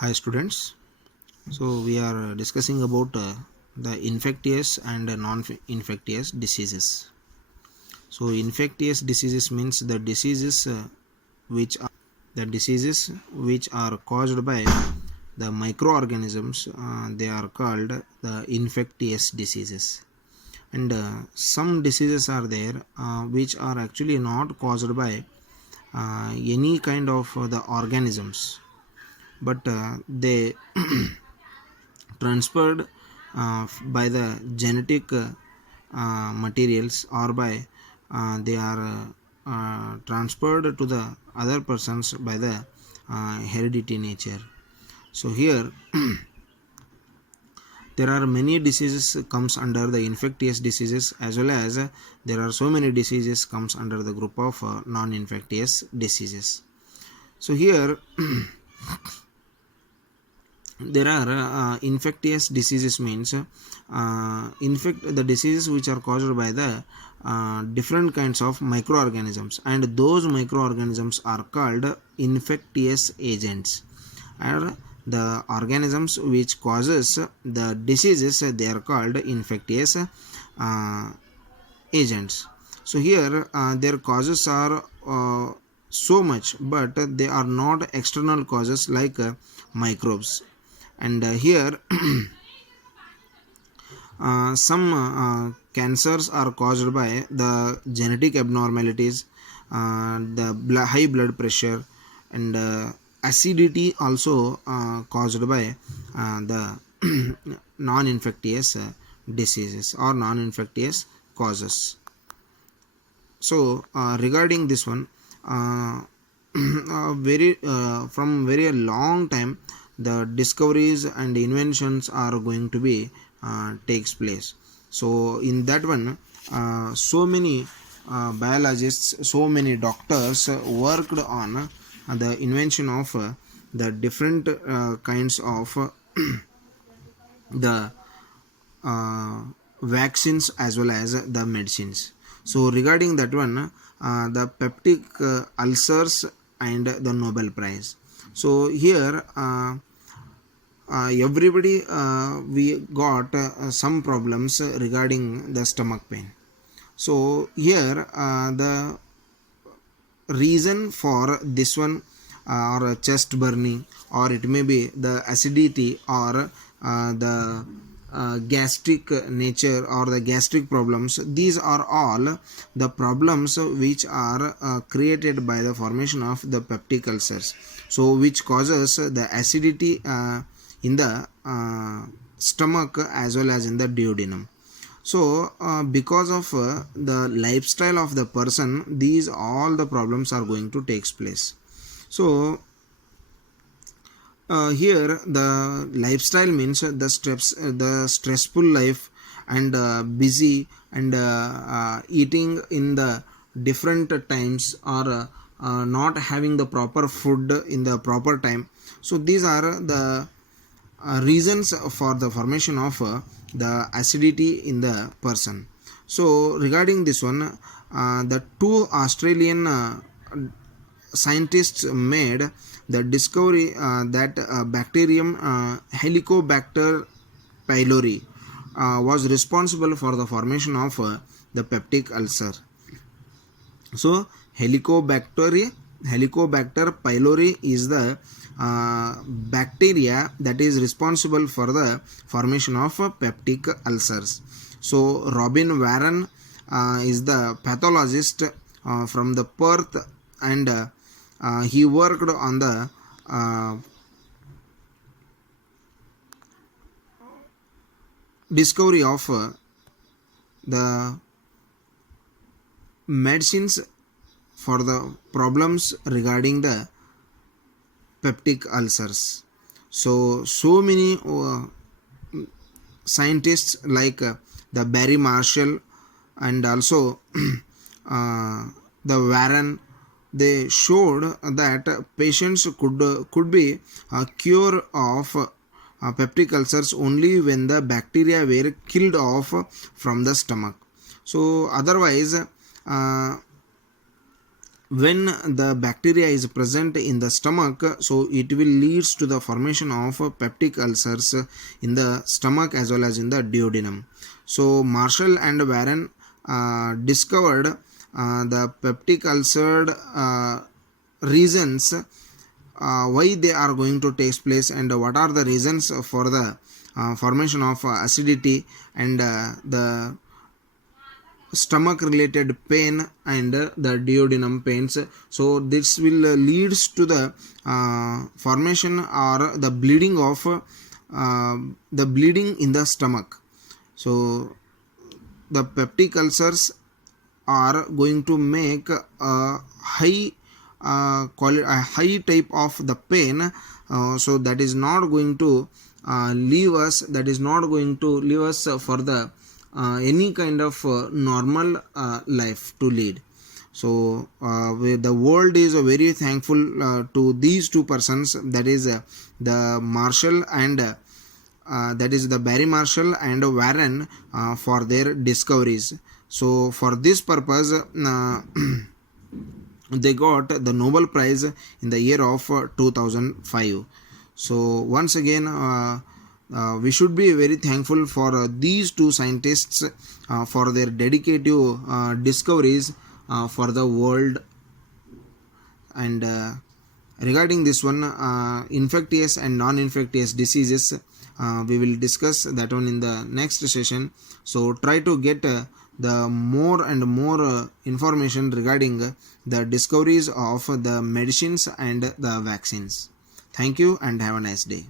Hi students. So we are discussing about the infectious and non-infectious diseases. So infectious diseases means which are the diseases which are caused by the microorganisms. They are called the infectious diseases. And some diseases are there which are actually not caused by any kind of the organisms, but they transferred by the genetic materials, or by they are transferred to the other persons by the heredity nature. So here there are many diseases comes under the infectious diseases, as well as there are so many diseases comes under the group of non-infectious diseases. So here there are infectious diseases means infect the diseases which are caused by the different kinds of microorganisms, and those microorganisms are called infectious agents. And the organisms which causes the diseases, they are called infectious agents. So here their causes are so much, but they are not external causes like microbes. And here some cancers are caused by the genetic abnormalities, the high blood pressure, and acidity also caused by the non-infectious diseases or non-infectious causes. So regarding this one, very from very long time, the discoveries and inventions are going to be takes place. So in that one, so many biologists, so many doctors worked on the invention of the different kinds of the vaccines as well as the medicines. So regarding that one, the peptic ulcers and the Nobel Prize. So here everybody we got some problems regarding the stomach pain. So here the reason for this one or chest burning, or it may be the acidity, or the gastric nature, or the gastric problems. These are all the problems which are created by the formation of the peptic ulcers, so which causes the acidity in the stomach as well as in the duodenum. So because of the lifestyle of the person, these all the problems are going to take place. So here the lifestyle means the stressful life, and busy, and eating in the different times, or not having the proper food in the proper time. So these are the reasons for the formation of the acidity in the person. So regarding this one, the two Australian scientists made the discovery that bacterium Helicobacter pylori was responsible for the formation of the peptic ulcer. So Helicobacter pylori is the bacteria that is responsible for the formation of peptic ulcers. So Robin Warren is the pathologist from the Perth, and he worked on the discovery of the medicines for the problems regarding the peptic ulcers. So many scientists like the Barry Marshall, and also the Warren, they showed that patients could be cured of peptic ulcers only when the bacteria were killed off from the stomach. So otherwise when the bacteria is present in the stomach, so it will leads to the formation of peptic ulcers in the stomach as well as in the duodenum. So Marshall and Warren discovered the peptic ulcer reasons, why they are going to take place, and what are the reasons for the formation of acidity and the stomach related pain and the duodenum pains. So this will leads to the formation or the bleeding of the bleeding in the stomach. So the peptic ulcers are going to make a high a high type of the pain, so that is not going to leave us, that is not going to leave us for the any kind of normal life to lead. So the world is very thankful to these two persons, that is the Marshall and that is the Barry Marshall and Warren, for their discoveries. So for this purpose they got the Nobel Prize in the year of 2005. So once again we should be very thankful for these two scientists for their dedicative discoveries for the world. And regarding this one, infectious and non-infectious diseases, we will discuss that one in the next session. So try to get the more and more information regarding the discoveries of the medicines and the vaccines. Thank you and have a nice day.